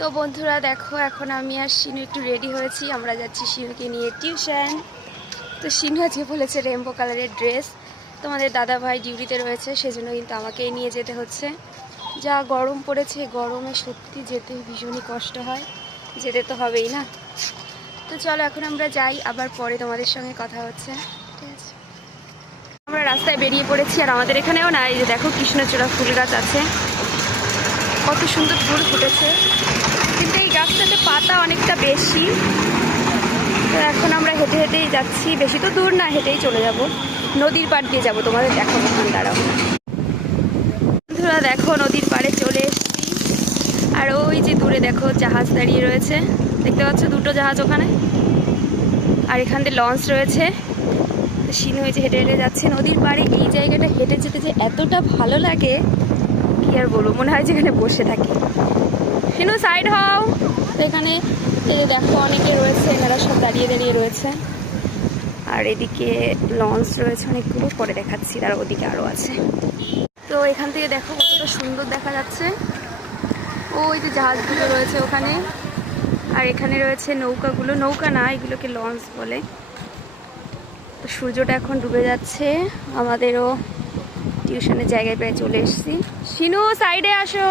তো বন্ধুরা দেখো, এখন আমি আর শিনু একটু রেডি হয়েছি। আমরা যাচ্ছি শিনুকে নিয়ে টিউশন। তো শিনু আজকে বলেছে রেইনবো কালারের ড্রেস। তোমাদের দাদা ভাই ডিউটিতে রয়েছে, সেজন্য কিন্তু আমাকেই নিয়ে যেতে হচ্ছে। যা গরম পড়েছে, গরমে সত্যি যেতে ভীষণই কষ্ট হয়, যেতে তো হবেই না। তো চলো এখন আমরা যাই, আবার পরে তোমাদের সঙ্গে কথা হচ্ছে। ঠিক আছে, আমরা রাস্তায় বেরিয়ে পড়েছি। আর আমাদের এখানেও না, এই যে দেখো কৃষ্ণচূড়া ফুল গাছ আছে, কত সুন্দর ফুল ফুটেছে, কিন্তু এই গাছটাতে পাতা অনেকটা বেশি। তো এখন আমরা হেঁটে হেঁটেই যাচ্ছি, বেশি তো দূর না, হেঁটেই চলে যাব। নদীর পাড় দিয়ে যাবো, তোমাদের দেখাবো ওখান। দাঁড়াও বন্ধুরা, দেখো নদীর পাড়ে চলে এসেছি। আর ওই যে দূরে দেখো জাহাজ দাঁড়িয়ে রয়েছে, দেখতে পাচ্ছ দুটো জাহাজ ওখানে। আর এখান দিয়ে লঞ্চ রয়েছে। তো শিনু হয়েছে হেঁটে হেঁটে যাচ্ছে নদীর পাড়ে। এই জায়গাটা হেঁটে যেতে যে এতটা ভালো লাগে কি আর বলবো, মনে হয় যেখানে বসে থাকি। শিনু সাইড হও। তো এখানে এই যে দেখো অনেকে রয়েছে, এনারা সব দাঁড়িয়ে দাঁড়িয়ে রয়েছে। আর এদিকে লঞ্চ রয়েছে অনেকগুলো, পরে দেখাচ্ছি, তার ওদিকে আরও আছে। তো এখান থেকে দেখো কতটা সুন্দর দেখা যাচ্ছে। ওই যে জাহাজগুলো রয়েছে ওখানে, আর এখানে রয়েছে নৌকাগুলো। নৌকা না, এগুলোকে লঞ্চ বলে। তো সূর্যটা এখন ডুবে যাচ্ছে, আমাদেরও টিউশনের জায়গায় প্রায় চলে এসেছি। শিনু সাইডে আসো।